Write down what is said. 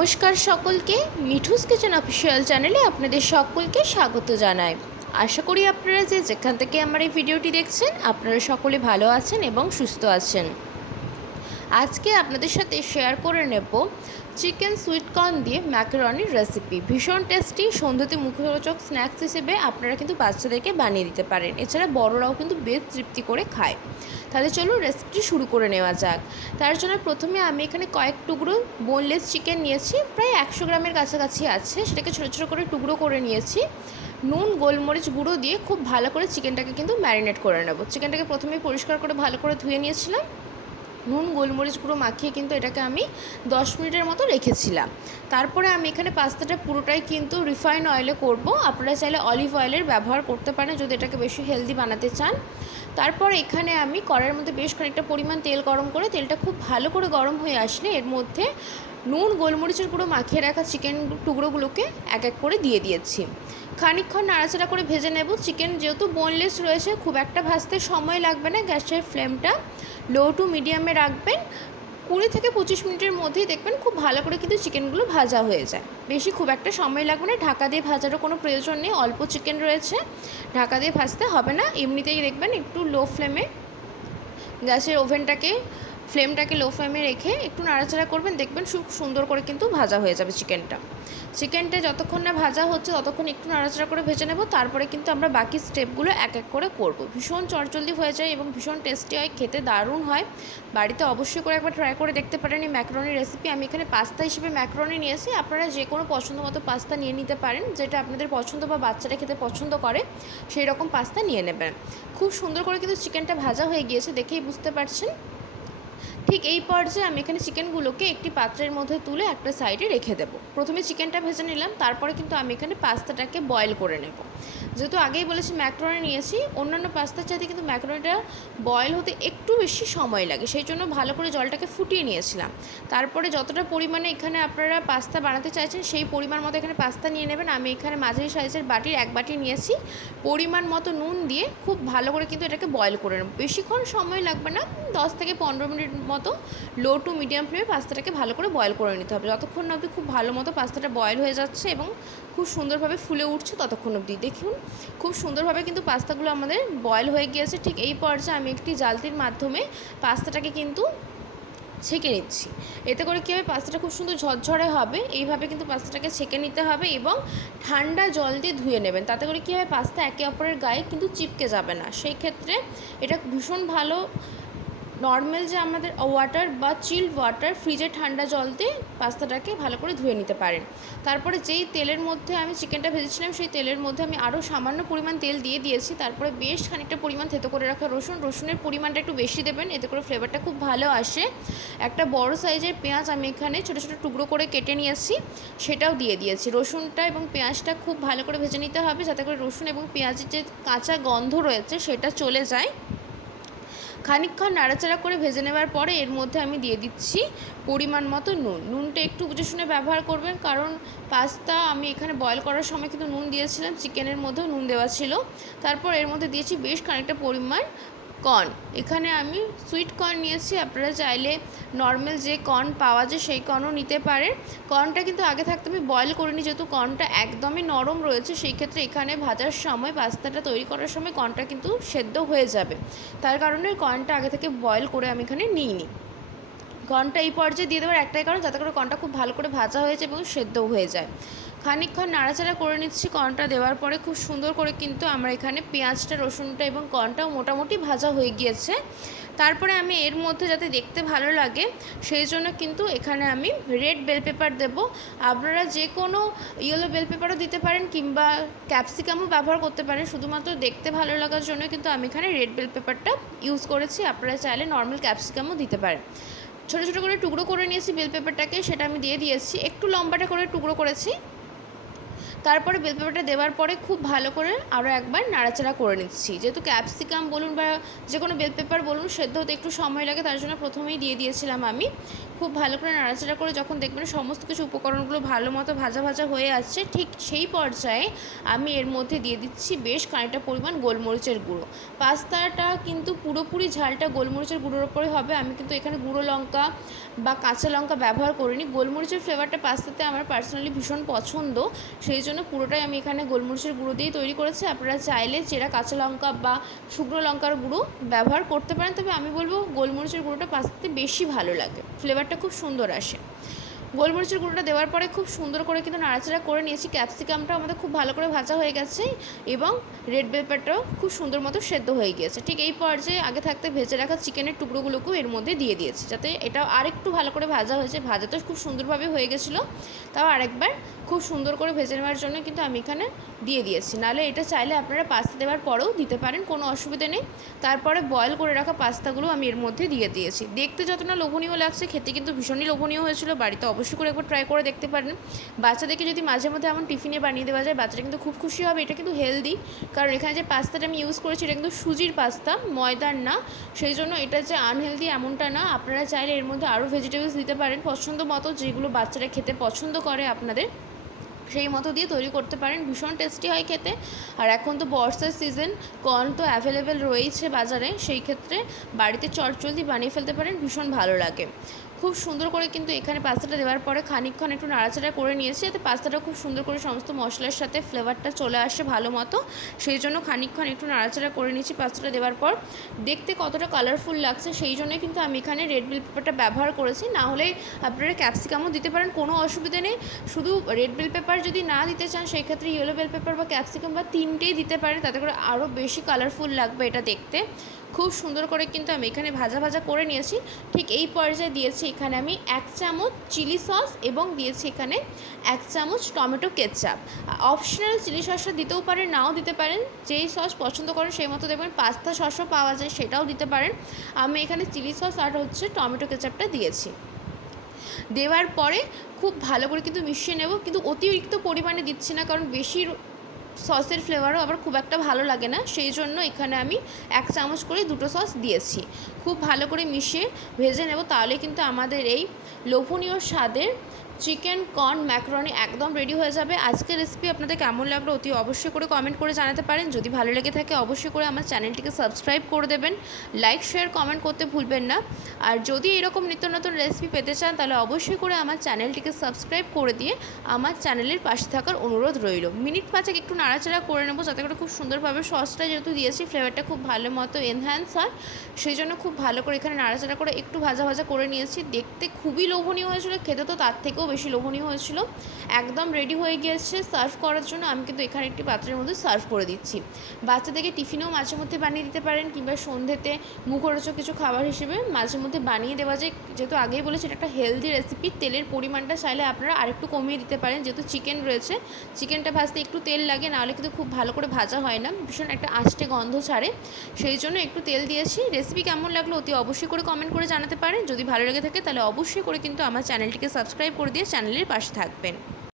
নমস্কার সকলকে, Mithu's kitchen official চ্যানেলে আপনাদের সকলকে স্বাগত জানাই। আশা করি আপনারা যেখান থেকে আমার এই ভিডিওটি দেখছেন আপনারা সকলে ভালো আছেন এবং সুস্থ আছেন। আজকে আপনাদের সাথে শেয়ার করে নেব চিকেন সুইট কর্ন দিয়ে ম্যাকারনির রেসিপি। ভীষণ টেস্টি, সন্ধ্যাতে মুখরোচক স্ন্যাক্স হিসেবে আপনারা কিন্তু বাচ্চাদেরকে বানিয়ে দিতে পারেন। এছাড়া বড়রাও কিন্তু বেশ তৃপ্তি করে খায়। তাহলে চলুন রেসিপিটি শুরু করে নেওয়া যাক। তার জন্য প্রথমে আমি এখানে কয়েক টুকরো বোনলেস চিকেন নিয়েছি, প্রায় 100 গ্রামের কাছাকাছি আছে। সেটাকে ছোটো ছোটো করে টুকরো করে নিয়েছি। নুন গোলমরিচ গুঁড়ো দিয়ে খুব ভালো করে চিকেনটাকে কিন্তু ম্যারিনেট করে নেব। চিকেনটাকে প্রথমে পরিষ্কার করে ভালো করে ধুয়ে নিয়েছিলাম। নুন গোলমরিচ গুঁড়ো মাখিয়ে কিন্তু এটাকে আমি 10 মিনিটের মতো রেখেছিলাম। তারপরে আমি এখানে পাস্তাটা পুরোটাই কিন্তু রিফাইন অয়েলে করব। আপনারা চাইলে অলিভ অয়েলের ব্যবহার করতে পারেন যদি এটাকে বেশি হেলদি বানাতে চান। তারপর এখানে আমি কড়াইয়ের মধ্যে বেশ খানিকটা পরিমাণ তেল গরম করে, তেলটা খুব ভালো করে গরম হয়ে আসলে এর মধ্যে নুন গোলমরিচের গুঁড়ো মাখিয়ে রাখা চিকেন টুকরোগুলোকে এক এক করে দিয়ে দিয়েছি। খানিকক্ষণ নাড়াচাড়া করে ভেজে নেব। চিকেন যেহেতু বোনলেস রয়েছে খুব একটা ভাজতে সময় লাগবে না। গ্যাসের ফ্লেমটা লো টু মিডিয়ামে রাখবেন। 20 থেকে 25 মিনিটের মধ্যেই দেখবেন খুব ভালো করে কিন্তু চিকেনগুলো ভাজা হয়ে যায়। বেশি খুব একটা সময় লাগবে না। ঢাকা দিয়ে ভাজারও কোনো প্রয়োজন নেই, অল্প চিকেন রয়েছে, ঢাকা দিয়ে ভাজতে হবে না। এমনিতেই দেখবেন একটু লো ফ্লেমে গ্যাসের ফ্লেমটাকে লো ফ্লেমে রেখে একটু নাড়াচাড়া করবেন, দেখবেন খুব সুন্দর করে কিন্তু ভাজা হয়ে যাবে চিকেনটা যতক্ষণ না ভাজা হচ্ছে ততক্ষণ একটু নাড়াচাড়া করে ভেজে নেব। তারপরে কিন্তু আমরা বাকি স্টেপগুলো এক এক করে করব। ভীষণ চটজলদি হয়ে যায় এবং ভীষণ টেস্টি হয়, খেতে দারুণ হয়। বাড়িতে অবশ্যই করে একবার ট্রাই করে দেখতে পারেন এই ম্যাকারনি রেসিপি। আমি এখানে পাস্তা হিসেবে ম্যাকারনি নিয়েছি। আপনারা যে কোনো পছন্দ মতো পাস্তা নিয়ে নিতে পারেন, যেটা আপনাদের পছন্দ বা বাচ্চারা খেতে পছন্দ করে সেই রকম পাস্তা নিয়ে নেবেন। খুব সুন্দর করে কিন্তু চিকেনটা ভাজা হয়ে গিয়েছে, দেখেই বুঝতে পারছেন। ঠিক এই পর্যায়ে আমি এখানে চিকেনগুলোকে একটি পাত্রের মধ্যে তুলে একটা সাইডে রেখে দেবো। প্রথমে চিকেনটা ভেজে নিলাম, তারপরে কিন্তু আমি এখানে পাস্তাটাকে বয়েল করে নেব। যেহেতু আগেই বলেছি ম্যাকারনি নিয়েছি, অন্যান্য পাস্তার চাইতে কিন্তু ম্যাকারনিটা বয়েল হতে একটু বেশি সময় লাগে, সেই জন্য ভালো করে জলটাকে ফুটিয়ে নিয়েছিলাম। তারপরে যতটা পরিমাণে এখানে আপনারা পাস্তা বানাতে চাইছেন সেই পরিমাণ মতো এখানে পাস্তা নিয়ে নেবেন। আমি এখানে মাঝারি সাইজের বাটির 1 বাটি নিয়েছি। পরিমাণ মতো নুন দিয়ে খুব ভালো করে কিন্তু এটাকে বয়েল করে নেব। বেশিক্ষণ সময় লাগবে না, 10 থেকে 15 মিনিট মতো লো টু মিডিয়াম ফ্লেমে পাস্তাটাকে ভালো করে বয়েল করে নিতে হবে। যতক্ষণ না অবধি খুব ভালো মতো পাস্তাটা বয়েল হয়ে যাচ্ছে এবং খুব সুন্দরভাবে ফুলে উঠছে ততক্ষণ অবধি দেখুন খুব সুন্দরভাবে কিন্তু পাস্তাগুলো আমাদের বয়েল হয়ে গিয়েছে। ঠিক এই পর্যায়ে আমি একটি জালতির মাধ্যমে পাস্তাটাকে কিন্তু ছেঁকে নিচ্ছি। এতে করে কী হবে, পাস্তাটা খুব সুন্দর ঝরঝরে হবে। এইভাবে কিন্তু পাস্তাটাকে ছেঁকে নিতে হবে এবং ঠান্ডা জল দিয়ে ধুয়ে নেবেন। তাতে করে কী হবে, পাস্তা একে অপরের গায়ে কিন্তু চিপকে যাবে না। সেই ক্ষেত্রে এটা ভীষণ ভালো। নর্মাল যে আমাদের ওয়াটার বা চিল্ড ওয়াটার, ফ্রিজে ঠান্ডা জল দিয়ে পাস্তাটাকে ভালো করে ধুয়ে নিতে পারেন। তারপরে যেই তেলের মধ্যে আমি চিকেনটা ভেজেছিলাম সেই তেলের মধ্যে আমি আরও সামান্য পরিমাণ তেল দিয়ে দিয়েছি। তারপরে বেশ খানিকটা পরিমাণ থেতো করে রাখা রসুনের পরিমাণটা একটু বেশি দেবেন, এতে করে ফ্লেভারটা খুব ভালো আসে। একটা বড় সাইজের পেঁয়াজ আমি এখানে ছোটো ছোটো টুকরো করে কেটে নিয়েছি, সেটাও দিয়ে দিয়েছি। রসুনটা এবং পেঁয়াজটা খুব ভালো করে ভেজে নিতে হবে, যাতে করে রসুন এবং পেঁয়াজের যে কাঁচা গন্ধ রয়েছে সেটা চলে যায়। খানিকক্ষণ নাড়াচাড়া করে ভেজে নেওয়ার পরে এর মধ্যে আমি দিয়ে দিচ্ছি পরিমাণ মতো নুনটা একটু বুঝে শুনে ব্যবহার করবেন, কারণ পাস্তা আমি এখানে বয়েল করার সময় কিন্তু নুন দিয়েছিলাম, চিকেনের মধ্যেও নুন দেওয়া ছিল। তারপর এর মধ্যে দিয়েছি বেশ খানিকটা পরিমাণ কর্ন। এখানে আমি সুইট কর্ন নিয়েছি, আপনারা চাইলে নর্মাল যে কর্ন পাওয়া যায় সেই কর্নও নিতে পারেন। কর্নটা কিন্তু আগে থাকতে আমি বয়েল করিনি, যেহেতু কর্নটা একদমই নরম রয়েছে, সেই ক্ষেত্রে এখানে ভাজার সময় পাস্তাটা তৈরি করার সময় কর্নটা কিন্তু সেদ্ধ হয়ে যাবে। তার কারণে কর্নটা আগে থেকে বয়েল করে আমি এখানে নিইনি। কর্নটা এই পর্যায়ে দিয়ে দেওয়ার একটাই কারণ, যাতে করে কর্নটা খুব ভালো করে ভাজা হয়ে যায় এবং সেদ্ধও হয়ে যায়। খানিকক্ষণ নাড়াচাড়া করে নিচ্ছি। কর্নটা দেওয়ার পরে খুব সুন্দর করে কিন্তু আমরা এখানে পেঁয়াজটা, রসুনটা এবং কর্নটাও মোটামুটি ভাজা হয়ে গিয়েছে। তারপরে আমি এর মধ্যে যাতে দেখতে ভালো লাগে সেই জন্য কিন্তু এখানে আমি রেড বেল পেপার দেব। আপনারা যে কোনো ইয়েলো বেল পেপারও দিতে পারেন কিংবা ক্যাপসিকামও ব্যবহার করতে পারেন। শুধুমাত্র দেখতে ভালো লাগার জন্য কিন্তু আমি এখানে রেড বেল পেপারটা ইউজ করেছি। আপনারা চাইলে নর্মাল ক্যাপসিকামও দিতে পারেন। ছোটো ছোটো করে টুকরো করে নিয়েছি বেল পেপারটাকে, সেটা আমি দিয়ে দিয়েছি। একটু লম্বাটা করে টুকরো করেছি। তারপরে বেল পেপারটা দেওয়ার পরে খুব ভালো করে আরও একবার নাড়াচাড়া করে নিচ্ছি। যেহেতু ক্যাপসিকাম বলুন বা যে কোনো বেল পেপার বলুন সেদ্ধ হতে একটু সময় লাগে, তার জন্য প্রথমেই দিয়ে দিয়েছিলাম আমি। খুব ভালো করে নাড়াচাড়া করে যখন দেখবেন সমস্ত কিছু উপকরণগুলো ভালো মতো ভাজা ভাজা হয়ে আসছে, ঠিক সেই পর্যায়ে আমি এর মধ্যে দিয়ে দিচ্ছি বেশ খানিকটা পরিমাণ গোলমরিচের গুঁড়ো। পাস্তাটা কিন্তু পুরোপুরি ঝালটা গোলমরিচের গুঁড়োর ওপরে হবে। আমি কিন্তু এখানে গুঁড়ো লঙ্কা বা কাঁচা লঙ্কা ব্যবহার করিনি। গোলমরিচের ফ্লেভারটা পাস্তাতে আমার পার্সোনালি ভীষণ পছন্দ, সেই জন্য পুরোটাই আমি এখানে গোলমরিচের গুঁড়ো দিয়েই তৈরি করেছি। আপনারা চাইলে চেরা কাঁচা লঙ্কা বা শুকনো লঙ্কার গুঁড়ো ব্যবহার করতে পারেন, তবে আমি বলবো গোলমরিচের গুঁড়োটা পাস্তাতে বেশি ভালো লাগে, ফ্লেভারটা খুব সুন্দর আসে। গোলমরিচের গুঁড়োটা দেওয়ার পরে খুব সুন্দর করে কিন্তু নাড়াচাড়া করে নিয়েছি। ক্যাপসিকামটাও আমাদের খুব ভালো করে ভাজা হয়ে গেছে এবং রেড বেল পেপারটাও খুব সুন্দর মতো সেদ্ধ হয়ে গিয়েছে। ঠিক এই পর্যায়ে আগে থাকতে ভেজে রাখা চিকেনের টুকরোগুলোকেও এর মধ্যে দিয়ে দিয়েছি, যাতে এটাও আরেকটু ভালো করে ভাজা হয়েছে। ভাজা তো খুব সুন্দরভাবে হয়ে গেছিলো, তাও আরেকবার খুব সুন্দর করে ভেজে নেওয়ার জন্য কিন্তু আমি এখানে দিয়ে দিয়েছি। নাহলে এটা চাইলে আপনারা পাস্তা দেওয়ার পরেও দিতে পারেন, কোনো অসুবিধা নেই। তারপরে বয়েল করে রাখা পাস্তাগুলো আমি এর মধ্যে দিয়ে দিয়েছি। দেখতে যতটা লোভনীয় লাগছে, খেতে কিন্তু ভীষণই লোভনীয় হয়েছিল। বাড়িতে অবশ্যই করে একবার ট্রাই করে দেখতে পারেন। বাচ্চাদেরকে যদি মাঝে মধ্যে এমন টিফিনে বানিয়ে দেওয়া যায়, বাচ্চারা কিন্তু খুব খুশি হবে। এটা কিন্তু হেলদি, কারণ এখানে যে পাস্তাটা আমি ইউজ করেছি এটা কিন্তু সুজির পাস্তা, ময়দার না। সেই জন্য এটা যে আনহেলদি এমনটা না। আপনারা চাইলে এর মধ্যে আরও ভেজিটেবলস দিতে পারেন পছন্দ মতো, যেগুলো বাচ্চারা খেতে পছন্দ করে আপনাদের, সেই মতো দিয়ে তৈরি করতে পারেন। ভীষণ টেস্টি হয় খেতে। আর এখন তো বর্ষার সিজন, কর্ন তো অ্যাভেলেবেল রয়েছে বাজারে, সেই ক্ষেত্রে বাড়িতে চটজলদি বানিয়ে ফেলতে পারেন, ভীষণ ভালো লাগে। খুব সুন্দর করে কিন্তু এখানে পাস্তাটা দেওয়ার পরে খানিকক্ষণ একটু নাড়াচাড়া করে নিয়েছি, যাতে পাস্তাটা খুব সুন্দর করে সমস্ত মশলার সাথে ফ্লেভারটা চলে আসে ভালো মতো। সেই জন্য খানিকক্ষণ একটু নাড়াচাড়া করে নিয়েছি। পাস্তাটা দেওয়ার পর দেখতে কতটা কালারফুল লাগছে, সেই জন্য কিন্তু আমি এখানে রেড বেল পেপারটা ব্যবহার করেছি। না হলে আপনারা ক্যাপসিকামও দিতে পারেন, কোনো অসুবিধা নেই। শুধু রেড বেল পেপার যদি না দিতে চান, সেই ক্ষেত্রে ইয়েলো বেল পেপার বা ক্যাপসিকাম বা তিনটেই দিতে পারেন, তাতে করে আরও বেশি কালারফুল লাগবে এটা দেখতে। খুব সুন্দর করে কিন্তু আমি এখানে ভাজা ভাজা করে নিয়েছি। ঠিক এই পর্যায়ে দিয়েছি এখানে আমি 1 চামচ চিলি সস এবং দিয়েছি এখানে 1 চামচ টমেটো কেচাপ। অপশনাল চিলি সসটা দিতেও পারেন, নাও দিতে পারেন, যেই সস পছন্দ করেন সেই মতো দেবেন। পাস্তা সসও পাওয়া যায়, সেটাও দিতে পারেন। আমি এখানে চিলি সস আর টমেটো কেচাপটা দিয়েছি। দেওয়ার পরে খুব ভালো করে কিন্তু মিশিয়ে নেব, কিন্তু অতিরিক্ত পরিমাণে দিচ্ছি না, কারণ বেশি সসের ফ্লেভারও আবার খুব একটা ভালো লাগে না। সেই জন্য এখানে আমি 1 চামচ করে 2টো সস দিয়েছি। খুব ভালো করে মিশিয়ে ভেজে নেব, তাহলে কিন্তু আমাদের এই লোভনীয় স্বাদের চিকেন কর্ন ম্যাকারনি একদম রেডি হয়ে যাবে। আজকের রেসিপি আপনাদের কেমন লাগলো অতি অবশ্যই করে কমেন্ট করে জানাতে পারেন। যদি ভালো লেগে থাকে অবশ্যই করে আমার চ্যানেলটিকে সাবস্ক্রাইব করে দেবেন। লাইক শেয়ার কমেন্ট করতে ভুলবেন না। আর যদি এরকম নিত্য নতুন রেসিপি পেতে চান, তাহলে অবশ্যই করে আমার চ্যানেলটিকে সাবস্ক্রাইব করে দিয়ে আমার চ্যানেলের পাশে থাকার অনুরোধ রইল। মিনিট 5 একটু নাড়াচাড়া করে নেবো, যাতে করে খুব সুন্দরভাবে সসটা যেহেতু দিয়েছি, ফ্লেভারটা খুব ভালো মতো এনহ্যান্স হয়। সেই জন্য খুব ভালো করে এখানে নাড়াচাড়া করে একটু ভাজা ভাজা করে নিয়েছি। দেখতে খুবই লোভনীয় হয়েছিল, খেতে তো তার থেকেও বেশি লোভনীয় হয়েছিল। একদম রেডি হয়ে গিয়েছে সার্ভ করার জন্য। আমি কিন্তু এখানে একটি পাত্রের মধ্যে সার্ভ করে দিচ্ছি। বাচ্চাদেরকে টিফিনেও মাঝে মধ্যে বানিয়ে দিতে পারেন, কিংবা সন্ধ্যেতে মুখরোচক কিছু খাবার হিসেবে মাঝে মধ্যে বানিয়ে দেওয়া যায়। যেহেতু আগেই বলেছি এটা একটা হেলদি রেসিপি, তেলের পরিমাণটা চাইলে আপনারা আরেকটু কমিয়ে দিতে পারেন। যেহেতু চিকেন রয়েছে, চিকেনটা ভাজতে একটু তেল লাগে, নাহলে কিন্তু খুব ভালো করে ভাজা হয় না, ভীষণ একটা আষ্টে গন্ধ ছাড়ে। সেই জন্য একটু তেল দিয়েছি। রেসিপি কেমন লাগলো অতি অবশ্যই করে কমেন্ট করে জানাতে পারেন। যদি ভালো লেগে থাকে তাহলে অবশ্যই করে কিন্তু আমার চ্যানেলটিকে সাবস্ক্রাইব করে দিয়ে চ্যানেলের পাশে থাকবেন।